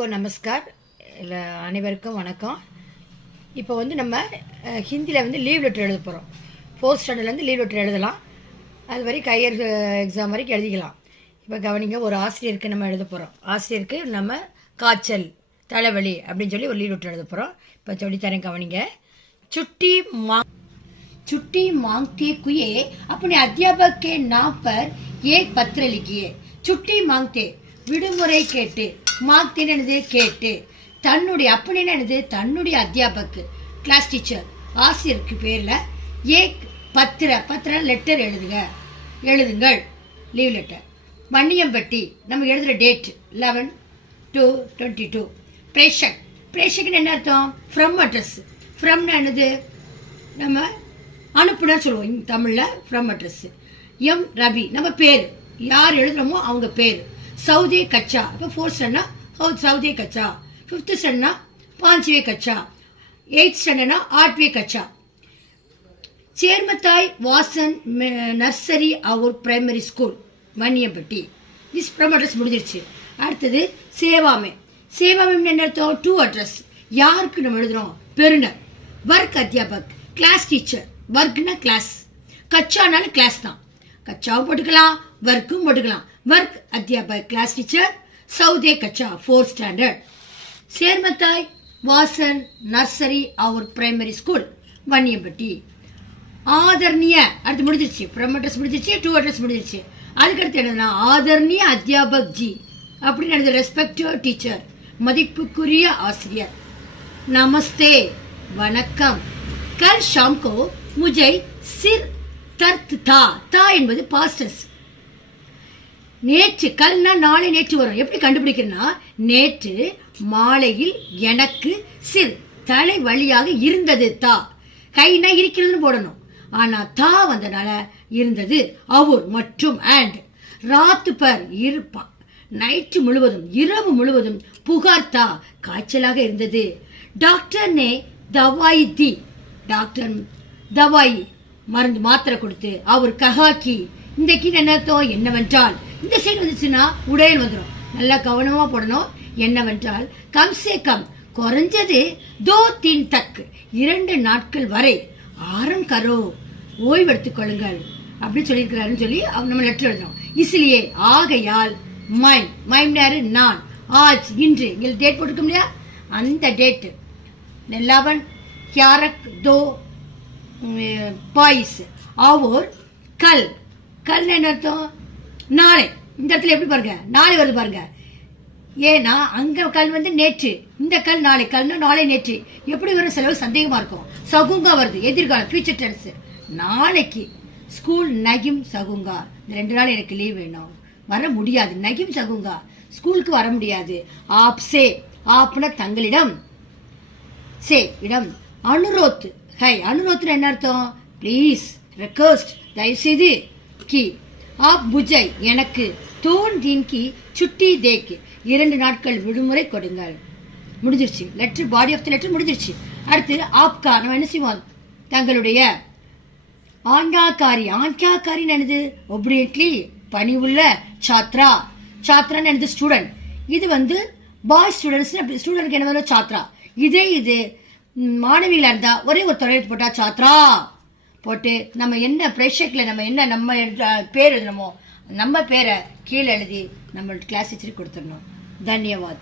सबको नमस्कार அனைவருக்கும் வணக்கம். இப்போ நம்ம ஹிந்தியில் லீவ் லெட்டர் எழுத போகிறோம். 4th ஸ்டாண்டர்ட்லேருந்து லீவ் லெட்டர் எழுதலாம். அது வரை கையர் எக்ஸாம் வரைக்கும் எழுதிக்கலாம். இப்போ கவனிங்க, ஒரு ஆசிரியருக்கு நம்ம எழுத போகிறோம். ஆசிரியருக்கு நம்ம காய்ச்சல் தலைவலி அப்படின்னு சொல்லி ஒரு லீவ் லெட்டர் எழுத போகிறோம். இப்போ சொல்லித்தரேன், கவனிங்க. छुट्टी मांगते हुए अपने अध्यापक के नाम पर एक पत्र लिखिए. छुट्टी मांगते விடுமுறை கேட்டு, மார்க்தினது கேட்டு, தன்னுடைய அப்படின்னு தன்னுடைய அத்தியாபக் கிளாஸ் டீச்சர் ஆசிரியருக்கு பேர்ல ஏக் பத்திர லெட்டர் எழுதுங்கள் லீவ் லெட்டர். மன்னியம்பட்டி நம்ம எழுதுற டேட் 11/2/22. பிரேஷக்னு என்ன அர்த்தம்? From address. ஃப்ரம்னா என்னது? நம்ம அனுப்புனர் சொல்லுவோம் தமிழ்ல. From address. எம் ரவி நம்ம பேர், யார் எழுதுறோமோ அவங்க பேர். சவுதே கச்சா, இப்போ 4th ஸ்டாண்டர்ட்னா சவுதே கச்சா, 5th ஸ்டாண்டர்ட்னா 5வே கச்சா, 8th ஸ்டாண்டர்ட்னா 8வே கச்சா. சேர்மத்தாய் வாசன் நர்சரி அவர் primary school Manniyampatti. This from address முடிஞ்சிருச்சு. அடுத்தது சேவாமே. என்ன அர்த்தம்? To address. யாருக்கு நம்ம எழுதுறோம்? பெருனர். வர்க் அத்தியாபக் கிளாஸ் டீச்சர். வர்க்னா கிளாஸ், கச்சானாலும் கிளாஸ் தான். கச்சாவும் போட்டுக்கலாம், வர்க்கும் போட்டுக்கலாம். वर्क अध्यापक क्लास टीचर सौदे कच्चा 4th स्टैंडर्ड. சேர்மத்தாய் வாசன் நர்சரி அவர் பிரைமரி ஸ்கூல் வன்னியம்பட்டி. ஆதர்ணிய அடுத்து முடிஞ்சிருச்சு. ஃப்ரம் அட்ரஸ் முடிஞ்சிருச்சு, டு அட்ரஸ் முடிஞ்சிருச்சு. அதுக்கடுத்து என்னன்னா ஆதர்ணிய அத்தியாபக் ஜி அப்படின்னு எழுது. ரெஸ்பெக்டிவ் டீச்சர், மதிப்புக்குரிய ஆசிரியர். நமஸ்தே வணக்கம். கல் ஷாம் கோ முझे सिर दर्द था. தா என்பது பாஸ்டஸ். நேற்று, கல்னா நாளை, நேற்று வரும். எப்படி கண்டுபிடிக்கிறேன்னா, நேற்று மாலையில் எனக்கு சிர் தலை வழியாக இருந்தது. தா கைனா இருக்கிறதுன்னு போடணும். ஆனா தா வந்தனால இருந்தது. அவர் மற்றும் அண்ட். ராத்து பர் இருப்பா, நைட்டு முழுவதும், இரவு முழுவதும். புகார் தா காய்ச்சலாக இருந்தது. டாக்டர் நே தவாய் தி, டாக்டர் தவாய் மருந்து மாத்திரை கொடுத்து. அவர் கஹாக்கி, இந்த கீழ் என்ன அர்த்தம்? என்னவென்றால். இந்த சைடு வந்துச்சுன்னா உடையன் வந்துடும். நல்லா கவனமா போடணும். என்னவென்றால் கம்சே கம் குறைஞ்சது 2-3 தக் 2 நாட்கள் வரை ஆரம் கரோ ஓய்வெடுத்துக் கொள்ளுங்கள் அப்படி சொல்லியிருக்கிறாருன்னு சொல்லி நம்ம லெட்டர் எழுதணும். இசிலியே ஆகையால், மைம் நேரு நான், ஆஜ் இன்று, இங்க டேட் போட்டுக்க முடியா? அந்த டேட் 11/2/22 ஆவோர் கல். கல் என்ன அர்த்தம்? நாளை. இந்த இடத்துல எப்படி பாருங்க, நாளை வருது பாருங்க. ஏன்னா அங்க கல் நேற்று, இந்த கல் நாளை. கல்னா நாளை, நேற்று. எப்படி வரும்? செலவு சந்தேகமா இருக்கும். சகுங்கா வருது, எதிர்காலம், ஃபியூச்சர் டென்ஸ். நாளைக்கு ஸ்கூல் நகிம் சகுங்கா. இந்த 2 நாள் எனக்கு லீவ் வேணும், வர முடியாது. நகிம் சகுங்கா, ஸ்கூலுக்கு வர முடியாது. ஆப்சே, ஆப்னா தங்களிடம், சே இடம். அனுரோத். ஹை, அனுரோத்னு என்ன அர்த்தம்? ப்ளீஸ், ரெக்வெஸ்ட், தயவு செய்து. கி ஆப் புஜை எனக்கு, தோன் தீன்கி சுட்டி தேக்கு 2 நாட்கள் விடுமுறை கொடுங்கள். முடிஞ்சிருச்சு letter. Body of the letter முடிஞ்சிருச்சு. அடுத்து ஆப்கா, நம்ம என்ன செய்வோம்? தங்களுடைய. ஆஞ்ஞாக்காரி என்னது? ஒப்டியன்ட்லி பணிவுள்ள. சாத்ரா, சாத்ரான்னு என்னது? ஸ்டூடெண்ட். இது பாய் ஸ்டூடெண்ட்ஸ். ஸ்டூடெண்ட்க்கு என்ன வரும்? சாத்ரா. இது மாணவிகளா இருந்தா ஒரே ஒரு தொலைத்து போட்டா சாத்ரா போட்டு, நம்ம என்ன பிரேஷக்ல நம்ம என்ன நம்ம பேர் எழுதணுமோ நம்ம பேரை கீழே எழுதி நம்ம கிளாஸ் டீச்சருக்கு கொடுத்துடணும். தன்யவாத்.